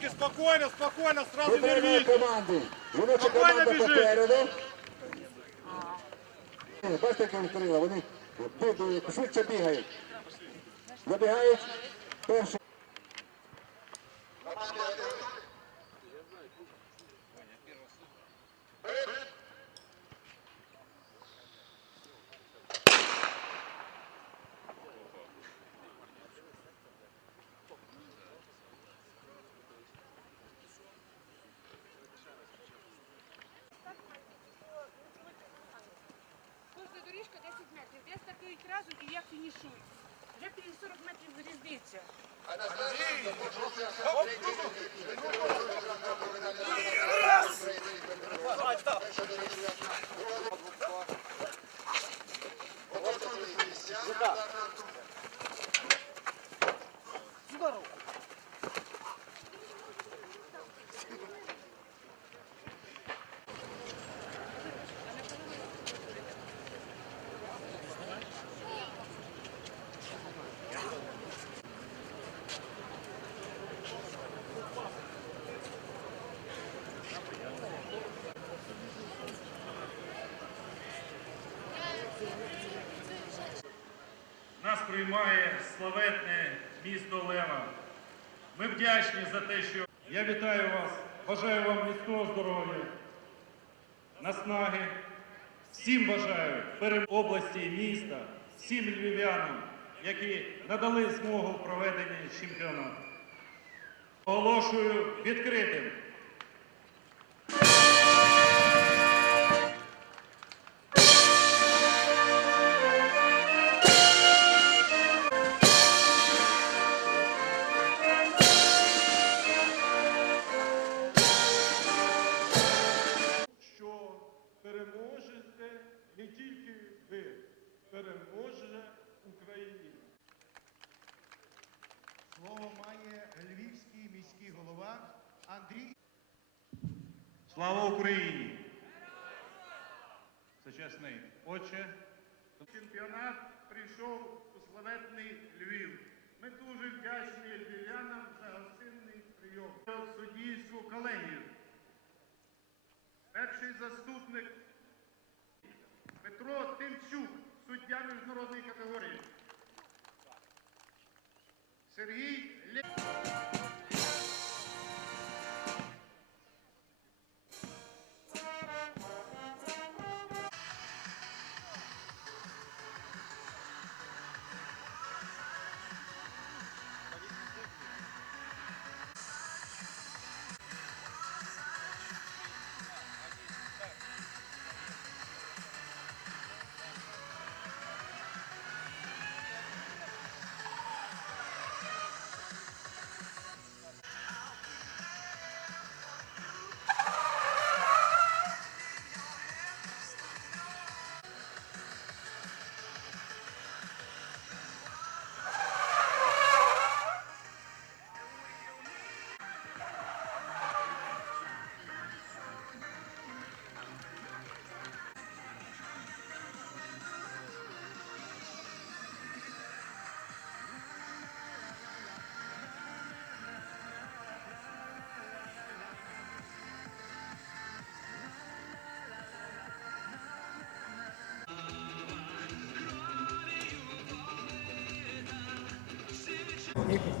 Девочки, спокойно, спокойно, сразу не рвите. команду. Жіноча Спокійно команда біжи. попереду. Бачите, як вони стріли, вони бі- швидше бігають. Забігають перший. Як фінішують. Вже 40 метрів різниця. Нас приймає славетне місто Лева. Ми вдячні за те, що я вітаю вас, бажаю вам міцного здоров'я, наснаги. Всім бажаю перемоги області і міста, всім львів'янам, які надали змогу в проведенні чемпіонату. Оголошую відкритим. Переможе Україна. Слово має львівський міський голова Андрій Слава Україні! Сучасний отче. Чемпіонат прийшов у славетний Львів. Ми дуже вдячні львів'янам за гостинний прийом. Суддійську колегію. Перший заступник Петро Тимчук, суддя міжнародної категорії. Сергій Лє...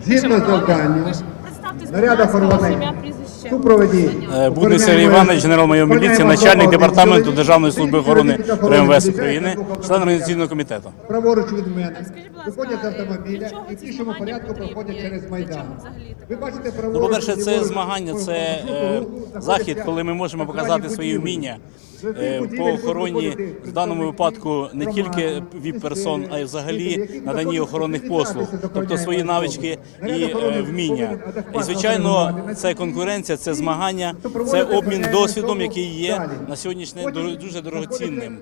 Згідно з завданням, Представтесь, наряда формований Е, Будний Сергій Іванович, генерал-майор міліції, начальник департаменту Державної служби охорони РМВС України, член організаційного комітету. Праворуч від мене виходять з е, автомобіля і в змагання порядку проходять через майдан. Ви бачите праворуч. Ну, по-перше, це змагання, це е, захід, коли ми можемо показати свої вміння е, по охороні в даному випадку не тільки від персон, а й взагалі наданні охоронних послуг, тобто свої навички і е, вміння. І звичайно, це на конкуренція, це змагання, це обмін досвідом, який є на сьогоднішній день дуже дорогоцінним.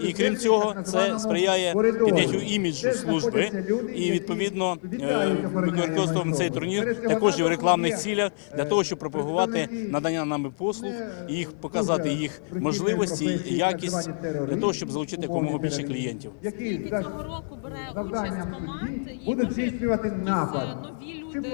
І крім цього, це сприяє підняттю іміджу служби і відповідно е, використовуємо цей турнір також і в рекламних цілях для того, щоб пропагувати надання нами послуг, і їх показати їх можливості, якість для того, щоб залучити якомога більше клієнтів. Які Скільки цього року бере участь команд і будуть здійснювати напад. е, нові люди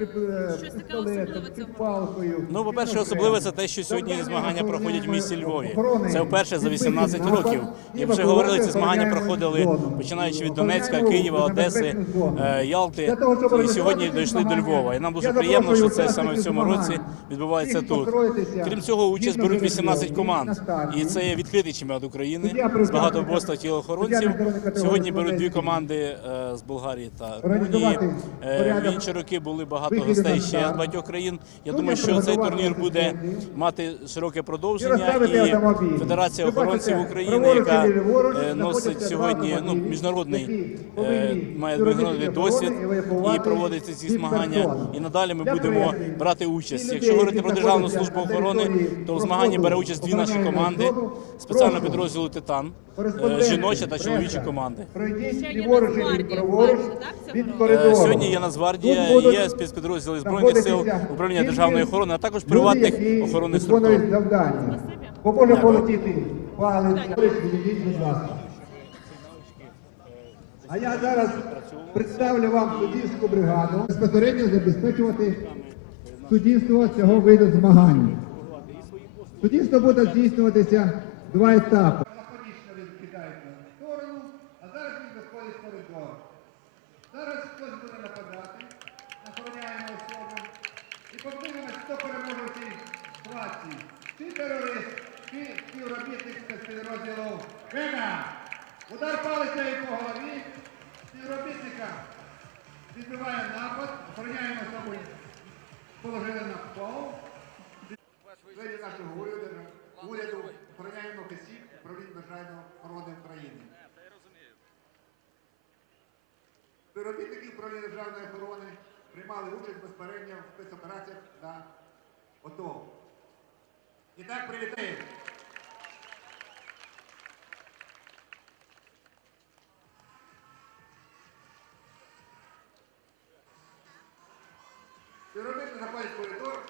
е, Щось таке особливе цього. Ну, по-перше, особливе це те, що сьогодні змагання проходять в місті Львові. Це вперше за підбитих 18 напад років. Як вже говорили, ці змагання проходили починаючи від Донецька, Києва, Одеси, е, Ялти. І сьогодні дійшли до Львова. І нам дуже приємно, що це саме в цьому році відбувається тут. Крім цього, участь беруть з 18 команд. І це є відкритий чемпіонат України з багатоборства тілоохоронців. Сьогодні беруть дві команди е, з Болгарії та Румунії. Е, В інші роки були багато гостей ще з багатьох країн. Я думаю, що цей турнір буде мати широке продовження. І. Федерація охоронців України, праворуч яка е, носить сьогодні ну, міжнародний е, має міжнародний досвід і проводити ці змагання. І надалі ми будемо брати участь. Якщо говорити про Державну службу охорони, то в змаганні бере участь дві наші команди, спеціального підрозділу Титан, е, жіноча та чоловічі команди. Сьогодні є Нацгвардія, є спецпідрозділи збройних сил, управління державної охорони, а також приватних охоронних структур. Поможе Дякую. полетіти палець. Відійдіть, будь ласка. А я зараз представлю вам суддівську бригаду. Безпосередньо забезпечувати суддівство цього виду змагань. Суддівство буде здійснюватися два етапи. Лаконічно він кидається в сторону, а зараз він виходить в коридор. Зараз хтось буде нападати, охороняємо особу. І подивимось, хто переможе в цій ситуації. Чи терорист, чи співробітник спецпідрозділу Вена. Удар палицею по голові співробітника відбиває напад, охороняємо особу. Положили на пол. Члені нашого уряду, уряду охороняємо осіб управління державної охорони України. Співробітники управління державної охорони приймали участь безпередньо в спецопераціях на ОТО. І так прилітає. Співробітник коридор,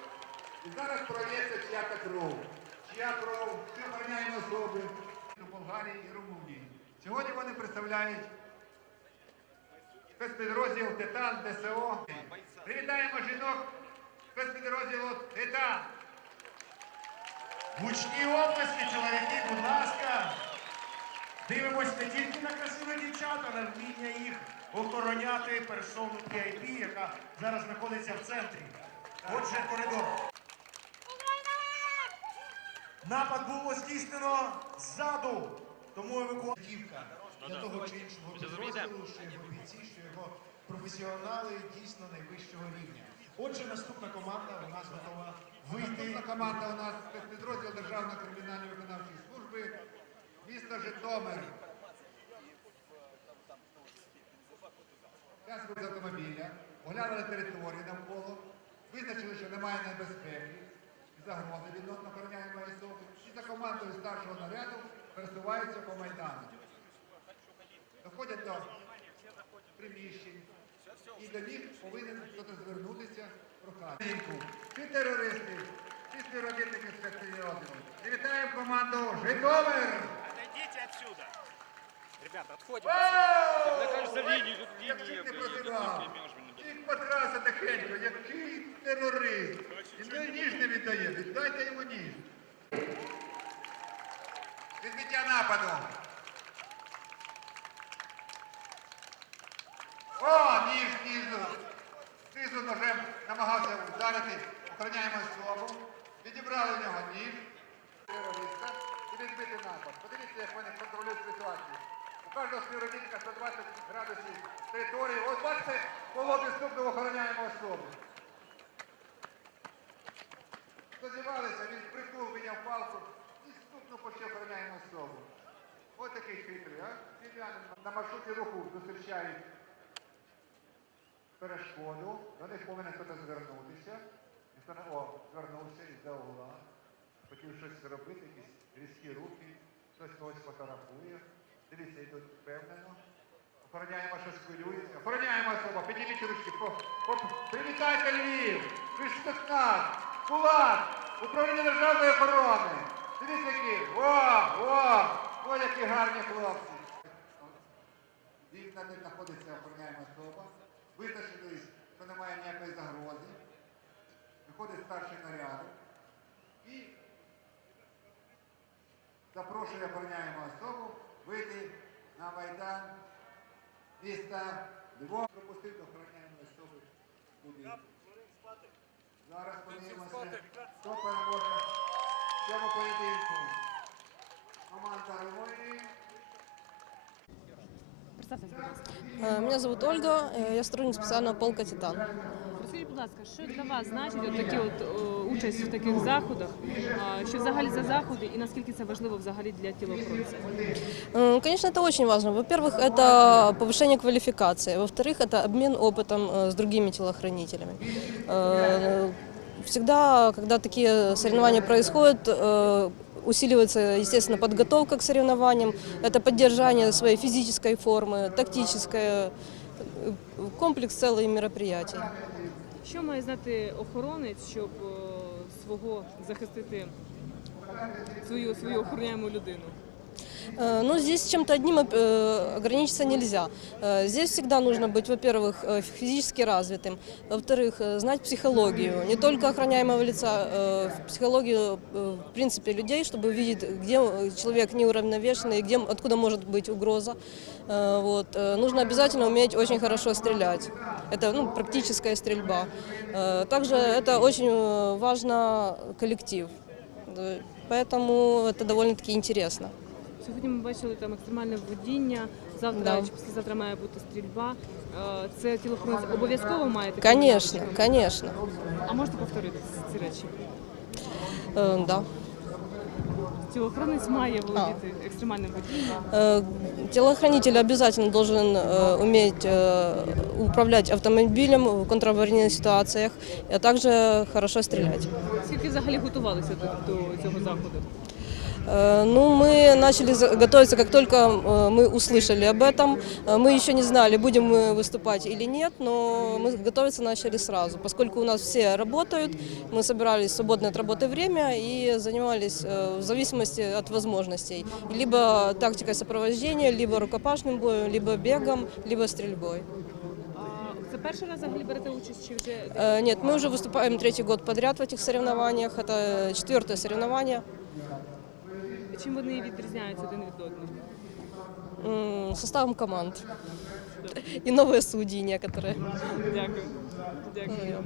і зараз пролється чия-то кров. Чия кров, ми охороняємо особи у Болгарії і Румунії. Сьогодні вони представляють спецпідрозділ Титан ДСО. Привітаємо жінок спецпідрозділу Титан. Гучні обласки, чоловіки, будь ласка. Дивимось не тільки на красивих дівчат, але вміння їх охороняти персону VIP, яка зараз знаходиться в центрі. Отже, коридор. Напад було здійснено ззаду, тому евакуативка для того чи іншого підрозділу, що його бійці, що його професіонали дійсно найвищого рівня. Отже, наступна команда у нас готова вийти. Наступна команда у нас спецпідрозділ Державної кримінальної виконавчої служби міста Житомир. Ви з автомобіля, оглянули територію навколо, визначили, що немає небезпеки і загрози відносно охороняємої особи. І за командою старшого наряду пересуваються по Майдану. Доходять до приміщень, і до них повинен хтось звернутися прохати. Чи терористи, чи співробітники спецпідрозділу. Привітаємо команду Житомир! Отойдите отсюда. Ребята, отходим. Вау! кажется, лінію, тут Як лінії, чуть не блін, потраса тихенько, який терорист. І той ніж не віддає, віддайте йому ніж. Відбиття нападу. О, ніж, ніж. Знизу ножем намагався вдарити, охороняємо особу. Відібрали в нього ніж терориста і відбити напад. Подивіться, як вони контролюють ситуацію. У кожного співробітника 120 градусів території. Ось бачите, по лобі охороняємо особу. Зазівалися, він притул виняв палку і стукнув по ще охороняємо особу. Ось такий хитрий, а? Київляни на маршруті руху зустрічають перешкоду, до них повинен хтось звернутися. Ніхто не о, звернувся із-за угла, хотів щось зробити, якісь різкі рухи, хтось когось фотографує. Дивіться, йдуть впевнено. Охороняємо, щось хвилюється. Охороняємо особа, підніміть ручки. Привітайте Львів! Ж! Кулак! Управління державної охорони! Дивіться, які! О! О! О, які гарні хлопці! Він на них знаходиться охороняємо особа. Витащили що немає ніякої загрози. Виходить старший наряду і запрошує охороняємо особу вийти на Майдан міста Львова. до охороняємо особи туди. Зараз подивимося, хто переможе в цьому поєдинку. Команда Львові. Э, Меня зовут Ольга, э, я сотрудник специального полка «Титан». Розкажіть, будь ласка, що для вас значить от такі от е, участь в таких заходах? А, Що взагалі за заходи і наскільки це важливо взагалі для тілоохоронця? М, Конечно, это очень важно. Во-первых, это повышение квалификации. Во-вторых, это обмен опытом э, с другими телохранителями. Э, Всегда, когда такие соревнования происходят, э, усиливается, естественно, подготовка к соревнованиям, это поддержание своей физической формы, тактическое, э, комплекс целых мероприятий. Що має знати охоронець, щоб е, свого захистити свою свою охороняємо людину? Э, Ну, здесь чем-то одним э, ограничиться нельзя. Э, Здесь всегда нужно быть, во-первых, физически развитым, во-вторых, знать психологию, не только охраняемого лица, психологию, в принципе, людей, чтобы видеть, где человек неуравновешенный, где, откуда может быть угроза. Вот. Нужно обязательно уметь очень хорошо стрелять. Это ну, практическая стрельба. Также это очень важно коллектив. Поэтому это довольно-таки интересно. Сьогодні ми бачили там екстремальне водіння. Завтра Да. чи післязавтра має бути стрільба. Е, Це тілоохоронець обов'язково має таке? Конечно, конечно. А можете повторити ці речі? Э, Да. Тілоохоронець має володіти екстремальним водінням. Э, Телохранитель обязательно должен э, уметь э, управлять автомобилем в контраварийных ситуациях, а также хорошо стрелять. Скільки взагалі готувалися до, до цього заходу? Э, Ну, мы начали готовиться, как только э, мы услышали об этом. Э, Мы еще не знали, будем мы выступать или нет, но мы готовиться начали сразу, поскольку у нас все работают, мы собирались в свободное от работы время и занимались в зависимости от возможностей. Либо тактикой сопровождения, либо рукопашным боем, либо бегом, либо стрельбой. А Це перший раз взагалі берете участь чи вже Нет, мы уже выступаем третий год подряд в этих соревнованиях. Это четвертое соревнование. Чим вони відрізняються один від одного? М, Составом команд. И новые судьи некоторые. Дякую. Дякую.